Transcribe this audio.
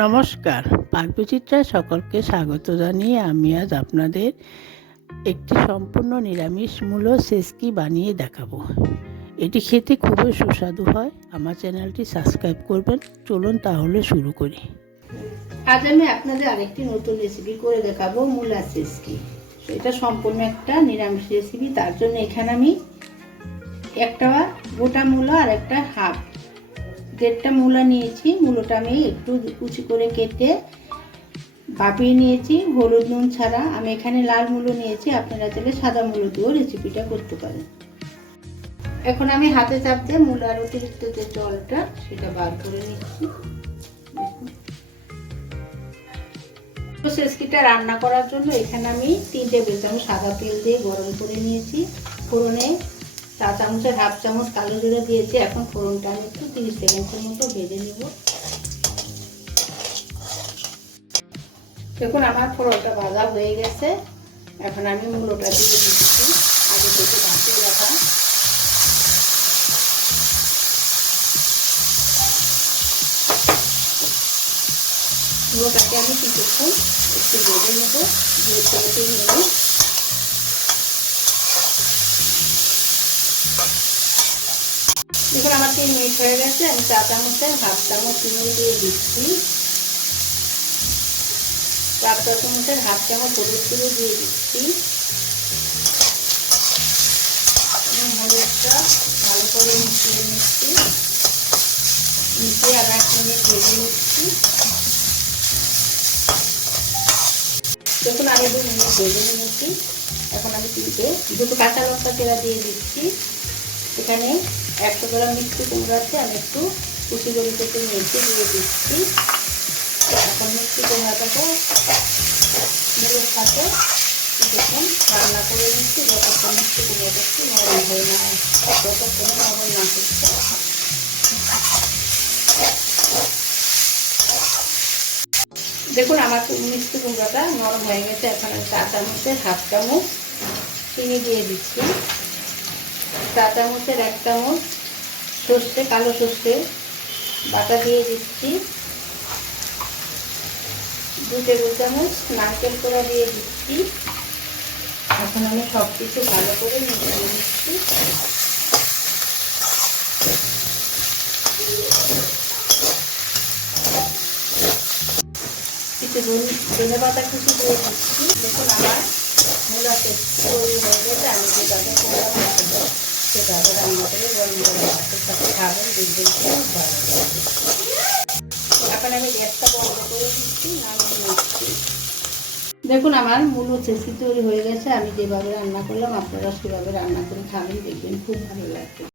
নমস্কার, পাকবিচিত্রায় সকলকে স্বাগত জানিয়ে আমি আজ আপনাদের একটি সম্পূর্ণ নিরামিষ মূলো সেচকি বানিয়ে দেখাবো। এটি খেতে খুবই সুস্বাদু হয়। আমার চ্যানেলটি সাবস্ক্রাইব করবেন। চলুন তাহলে শুরু করি। আজ আমি আপনাদের আরেকটি নতুন রেসিপি করে দেখাবো, মূলা সেচকি। এটা সম্পূর্ণ একটা নিরামিষ রেসিপি। তার জন্য এখানে আমি একটা গোটা মূলা আর একটা হাফ 1.5টা মূলা নিয়েছি। মূলোটা আমি একটু কুচি করে কেটে ভাপিয়ে নিয়েছি হলুদ নুন ছাড়া। আমি এখানে লাল মূলো নিয়েছি, আপনারা চাইলে সাদা মূলো দিয়েও রেসিপিটা করতে পারেন। এখন আমি হাতে চাপ দিয়ে মূলার অতিরিক্ত যে জলটা সেটা বার করে নিচ্ছি। সেচকিটা রান্না করার জন্য এখানে আমি 3 টেবিল চামচ সাদা তেল দিয়ে গরম করে নিয়েছি। ফোড়নে 4 চামচের হাফ চামচ কালো জিরা দিয়েছি। এখন ফোড়নটা আমি একটু 30 সেকেন্ডের মতো ভেজে নেব। দেখুন আমার ফোড়নটা ভাজা হয়ে গেছে। এখন আমি মূলোটা দিয়ে দিচ্ছি, আগে থেকে ভাপিয়ে রাখা। মূলোটাকে আমি কিছুক্ষণ একটু ভেজে নেব, 2 থেকে 3 মিনিট। দেখুন আমার 3 মিনিট হয়ে গেছে। আমি 4 চামচের হাফ চামচ নুন দিয়ে দিচ্ছি, 4 চামচের হাফ চামচ হলুদ গুঁড়ো দিয়ে দিচ্ছি। হলুদটা ভালো করে মিশিয়ে নিচ্ছি, মিশিয়ে আর 1 মিনিট ভেজে নিচ্ছি। দেখুন আমি 2 মিনিট ভেজে নিয়েছি। এখন আমি দুটো কাঁচা লঙ্কা চেরা দিয়ে দিচ্ছি। এখানে 100 গ্রাম মিষ্টি কুমড়ো আছে, আমি একটু কুচি করে কেটে নিয়েছি, দিয়ে দিচ্ছি। এখন মিষ্টি কুমড়াটাকে মূলের সাথে কিছুক্ষণ রান্না করে দিচ্ছি, যতক্ষণ মিষ্টি কুমড়োটা একটু নরম হয়ে না হয়, যতক্ষণ নরম না হচ্ছে। দেখুন আমার মিষ্টি কুমড়োটা নরম হয়ে গেছে। এখন আমি 4 চামচের হাফ চামচ চিনি দিয়ে দিচ্ছি, 4 চামচের 1 চামচ সর্ষে, কালো সর্ষে বাটা দিয়ে দিচ্ছি, 2 টেবিল চামচ নারকেল কোড়া দিয়ে দিচ্ছি। এখন আমি সব কিছু ভালো করে মিশিয়ে নিচ্ছি। কিছু ধনে পাতা কুচি দিয়ে দিচ্ছি। দেখুন আমার মূলা তৈরি হয়ে গেছে। আমি যেভাবে করলাম সেভাবে রান্না করে গরম গরম ভাতের সাথে খাবেন, দেখবেন খুব ভালো লাগবে। এখন আমি গ্যাসটা বন্ধ করে দিচ্ছি, নামিয়ে নিচ্ছি। দেখুন আমার মূলো সেচকি তৈরি হয়ে গেছে। আমি যেভাবে রান্না করলাম আপনারা সেভাবে রান্না করে খাবেন, দেখবেন খুব ভালো লাগবে।